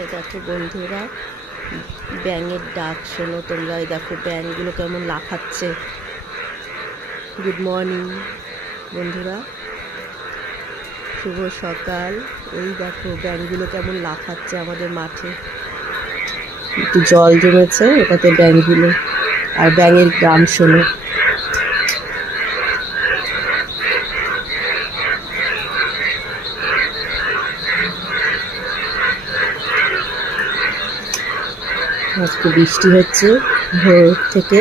এই দেখো বন্ধুরা, ব্যাঙের ডাক শোনো তোমরা। এই দেখো ব্যাঙগুলো কেমন লাফাচ্ছে। গুড মর্নিং বন্ধুরা, শুভ সকাল। এই দেখো ব্যাঙগুলো কেমন লাফাচ্ছে আমাদের মাঠে। একটু জল জমেছে ওটাতে ব্যাঙগুলো, আর ব্যাঙের গান শোনো। আজকে বৃষ্টি হচ্ছে ভোর থেকে,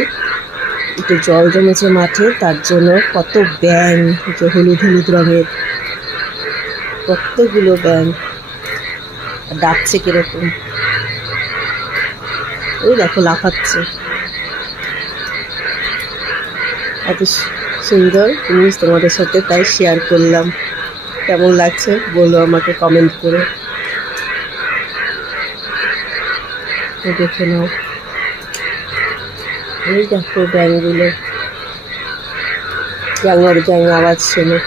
একটু জল জমেছে মাঠে, তার জন্য কত ব্যাঙ, যে হলুদ হলুদ রঙের কতগুলো ব্যাঙ ডাকছে কিরকম। ওই দেখো লাফাচ্ছে। এত সুন্দর জিনিস তোমাদের সাথে তাই শেয়ার করলাম। কেমন লাগছে বলো আমাকে কমেন্ট করে। দেখে নাও, এই দেখো ব্যাঙগুলো, গ্যাং আওয়াজ শোনো।